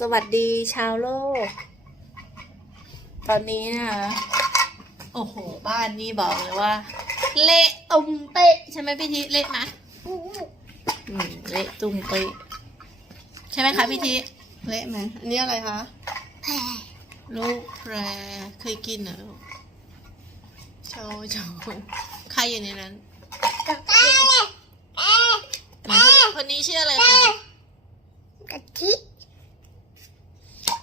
สวัสดีชาวโลก ตอนนี้นะคะโอ้โห บ้านนี้บอกเลยว่า เละตุ่มเป๊ะใช่ไหมพี่ทิเละไหมอืมเละตุ่มเป๊ะใช่ไหมคะพี่ทิเละไหมอันนี้อะไรคะลูกแพรเคยกินเหรอลูกโชว์โชว์ใครอยู่ในนั้นไหนคนนี้คนนี้ชื่ออะไรคะกะทิ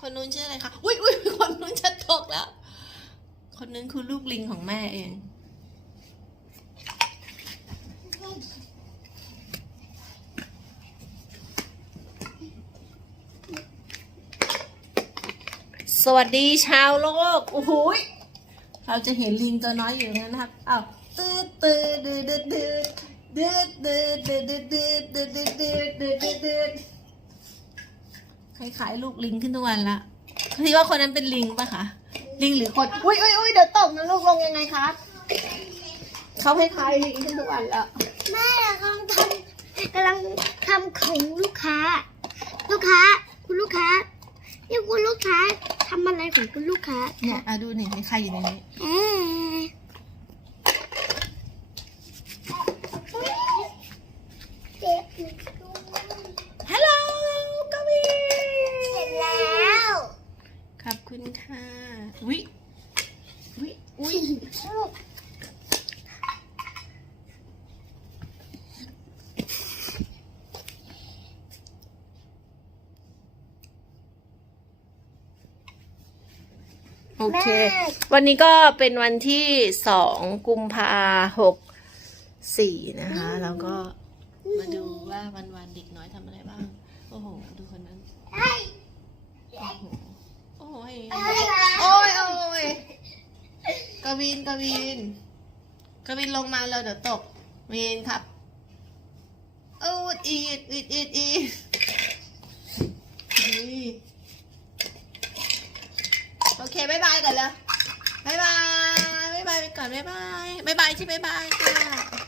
คนนู้นชื่ออะไรคะ อุ้ยอุ้ยคนนู้นจะตกแล้ว คนนู้นคือลูกลิงของแม่เองสวัสดีชาวโลก โอ้โหยเราจะเห็นลิงตัวน้อยอยู่นั้นนะครับ อ้าวตืดตืดดืดดืดดืดดืดดืดดืดดืดดืดดืดดืดดืดดืดดืดดืด คล้ายๆลูกลิงขึ้นทุกวันละคิดว่าคนนั้นเป็นลิงปะคะลิงหรือคนอุ้ยอุ้ยอุ้ยเดี๋ยวตกนะลูกลงยังไงครับเขาคล้ายๆลิงขึ้นทุกวันแล้วแม่กำลังทำกำลังทำของลูกค้า ลูกค้า คุณลูกค้านี่คุณลูกค้าทำอะไรของคุณลูกค้าเนี่ยอะดูหน่อยมีใครอยู่ในนี้เอ๊ะเจ็บ ฮัลโหลกวี เสร็จแล้ว ขอบ คุณค่ะวิวิอุ้ยโอเค วันนี้ก็เป็นวันที่สองกุมภาหกสี่นะคะ แล้วก็มาดูว่าวันวันๆเด็กน้อยทำอะไรบ้าง โอ้โห ดูคนนั้น เฮ้ย โอ้โห โอ้ ยโอ้ยโอ้ยกวินกวินกวินลงมาแล้วเดี๋ยวตกวินครับอูดอีดอีดอีดอีดโอเคบายบายก่อนเลยบายบายบายบายไปก่อนบายบายบายบายที่บายบายค่ะ